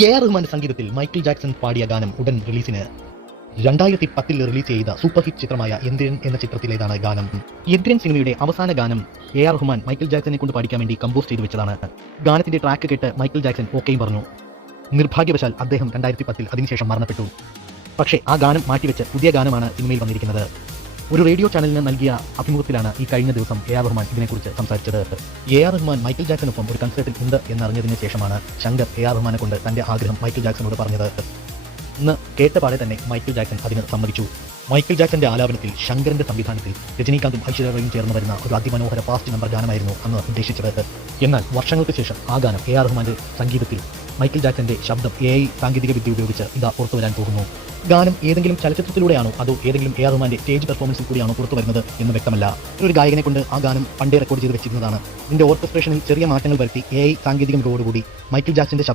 എ.ആർ. റഹ്മാന്റെ സംഗീതത്തിൽ Michael Jackson പാടിയ ഗാനം ഉടൻ റിലീസിന് 2010 റിലീസ് ചെയ്ത സൂപ്പർ ഹിറ്റ് ചിത്രമായ യന്ത്രൻ എന്ന ചിത്രത്തിലേതാണ് ഗാനം. യന്ത്രൻ സിനിമയുടെ അവസാന ഗാനം എ.ആർ. റഹ്മാൻ മൈക്കിൾ ജാക്സനെ കൊണ്ട് പാടിക്കാൻ വേണ്ടി കമ്പോസ് ചെയ്തു വെച്ചതാണ്. ഗാനത്തിന്റെ ട്രാക്ക് കേട്ട് മൈക്കിൾ ജാക്സൺ ഓക്കെയും പറഞ്ഞു. നിർഭാഗ്യവശാൽ അദ്ദേഹം 2010 അതിനുശേഷം മരണപ്പെട്ടു. പക്ഷേ ആ ഗാനം മാറ്റിവെച്ച് പുതിയ ഗാനമാണ് സിനിമയിൽ വന്നിരിക്കുന്നത്. ഒരു റേഡിയോ ചാനലിന് നൽകിയ അഭിമുഖത്തിലാണ് ഈ കഴിഞ്ഞ ദിവസം എ.ആർ. റഹ്മാൻ ഇതിനെക്കുറിച്ച് സംസാരിച്ചത്. എ.ആർ. റഹ്മാൻ മൈക്കിൾ ജാക്സനൊപ്പം ഒരു കൺസേർട്ടിൽ ഉണ്ട് എന്നറിഞ്ഞതിന് ശേഷമാണ് ശങ്കർ എ.ആർ. റഹ്മാനെ കൊണ്ട് തന്റെ ആഗ്രഹം മൈക്കിൾ ജാക്സനോട് പറഞ്ഞത്. ഇന്ന് കേട്ടപാടെ തന്നെ മൈക്കിൾ ജാക്സൺ അതിന് സമ്മതിച്ചു. മൈക്കിൾ ജാക്സന്റെ ആലാപനത്തിൽ ശങ്കറിന്റെ സംവിധാനത്തിൽ രജനീകാന്തും ഐശ്വര്യയും ചേർന്ന് വരുന്ന ഒരു അതിമനോഹര ഫാസ്റ്റ് നമ്പർ ഗാനമായിരുന്നു അന്ന് ഉദ്ദേശിച്ചത്. എന്നാൽ വർഷങ്ങൾക്ക് ശേഷം ആ ഗാനം എ.ആർ. റഹ്മാന്റെ സംഗീതത്തിൽ മൈക്കിൾ ജാക്സന്റെ ശബ്ദം AI സാങ്കേതിക വിദ്യ ഉപയോഗിച്ച് ഇതാ പുറത്തു വരാൻ പോകുന്നു. ഗാനം ഏതെങ്കിലും ചലച്ചിത്രത്തിലൂടെയാണോ അതോ ഏതെങ്കിലും എ.ആർ. റഹ്മാന്റെ സ്റ്റേജ് പെർഫോമൻസിൽ കൂടിയാണോ പുറത്തു വരുന്നത് എന്ന് വ്യക്തമല്ല. ഒരു ഗായകനെ കൊണ്ട് ആ ഗാനം പണ്ടേ റെക്കോർഡ് ചെയ്ത് വെച്ചിരുന്നതാണ്. ഇതിന്റെ ഓർക്കസ്ട്രേഷനിൽ ചെറിയ മാറ്റങ്ങൾ വരുത്തി AI സാങ്കേതിക മികവോടുകൂടി മൈക്കിൾ ജാക്സന്റെ ശബ്ദം